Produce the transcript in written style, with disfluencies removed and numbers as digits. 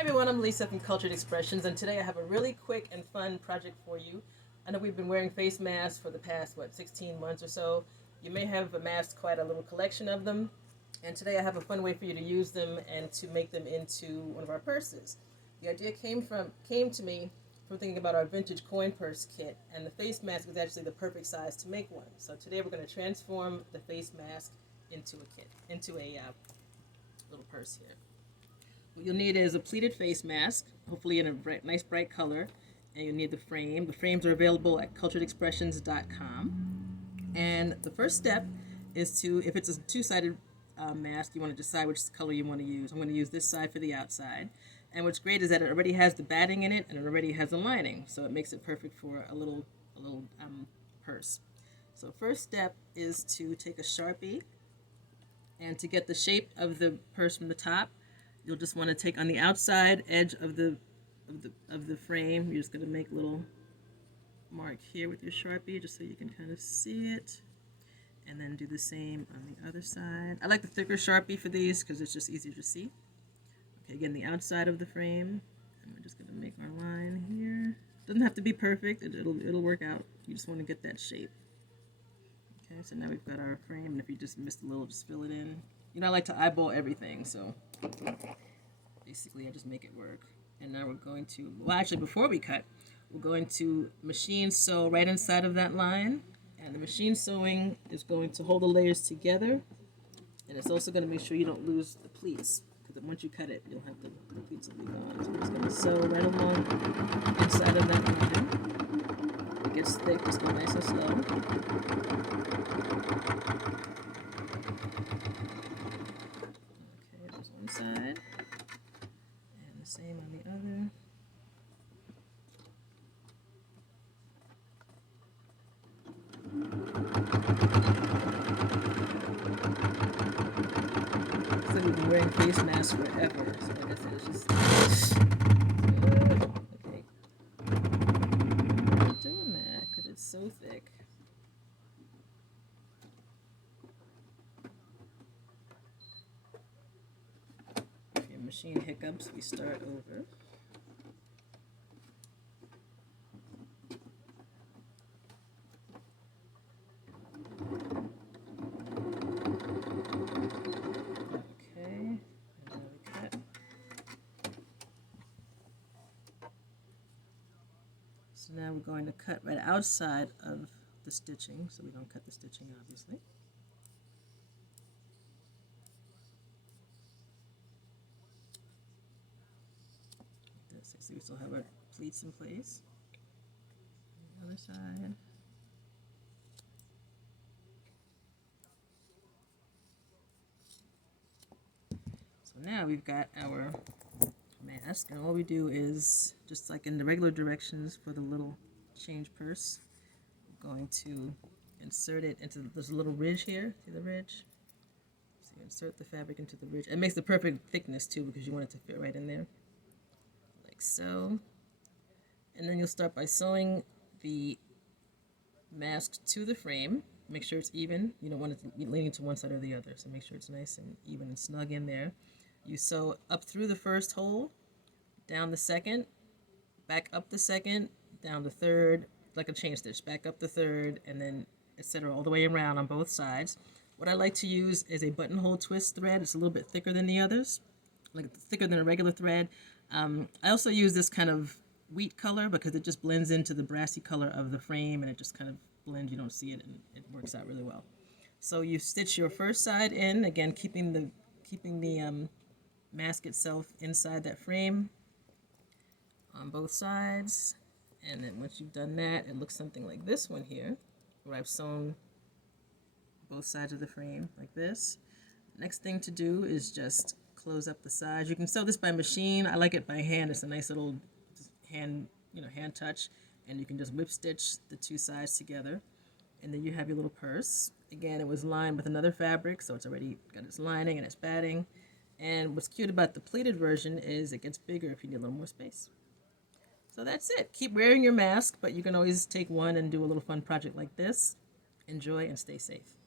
Hi everyone, I'm Lisa from Cultured Expressions, and today I have a really quick and fun project for you. I know we've been wearing face masks for the past, 16 months or so. You may have amassed quite a little collection of them, and today I have a fun way for you to use them and to make them into one of our purses. The idea came to me from thinking about our vintage coin purse kit, and the face mask is actually the perfect size to make one. So today we're going to transform the face mask into a kit, into a little purse here. What you'll need is a pleated face mask, hopefully in a nice bright color, and you'll need the frame. The frames are available at culturedexpressions.com. And the first step is to, if it's a two-sided mask, you want to decide which color you want to use. I'm going to use this side for the outside. And what's great is that it already has the batting in it, and it already has a lining, so it makes it perfect for a little purse. So first step is to take a Sharpie, and to get the shape of the purse from the top, you'll just want to take on the outside edge of the frame. You're just going to make a little mark here with your Sharpie just so you can kind of see it, and then do the same on the other side. I like the thicker Sharpie for these because it's just easier to see. Okay, again, the outside of the frame, and we're just going to make our line here. Doesn't have to be perfect. It'll work out. You just want to get that shape. Okay, so now we've got our frame, and if you just missed a little, just fill it in. You know, I like to eyeball everything, so basically I just make it work. And now we're going to, well, actually before we cut, we're going to machine sew right inside of that line. And the machine sewing is going to hold the layers together, and it's also going to make sure you don't lose the pleats, because once you cut it, you'll have the pleats will be gone. So we're just going to sew right along inside of that line. It gets thick, just go nice and slow. Side, and the same on the other. So we've been wearing face masks forever, so like I said, it's just okay. I'm not doing that because it's so thick. Machine hiccups, we start over. Okay, and now we cut. So now we're going to cut right outside of the stitching, so we don't cut the stitching, obviously. So we still have our pleats in place. The other side. So now we've got our mask, and all we do is, just like in the regular directions for the little change purse, we're going to insert it into, there's a little ridge here, see the ridge? So you insert the fabric into the ridge. It makes the perfect thickness too, because you want it to fit right in there. So, and then you'll start by sewing the mask to the frame. Make sure it's even. You don't want it leaning to one side or the other, so make sure it's nice and even and snug in there. You sew up through the first hole, down the second, back up the second, down the third, like a chain stitch, back up the third, and then etc. all the way around on both sides. What I like to use is a buttonhole twist thread. It's a little bit thicker than the others, like thicker than a regular thread. I also use this kind of wheat color because it just blends into the brassy color of the frame, and it just kind of blends. You don't see it, and it works out really well. So you stitch your first side in, again keeping the mask itself inside that frame on both sides. And then once you've done that, it looks something like this one here, where I've sewn both sides of the frame like this. Next thing to do is just close up the sides. You can sew this by machine. I like it by hand. It's a nice little hand touch, and you can just whip stitch the two sides together, and then you have your little purse. Again, it was lined with another fabric, so it's already got its lining and its batting. And what's cute about the pleated version is it gets bigger if you need a little more space. So that's it. Keep wearing your mask, but you can always take one and do a little fun project like this. Enjoy and stay safe.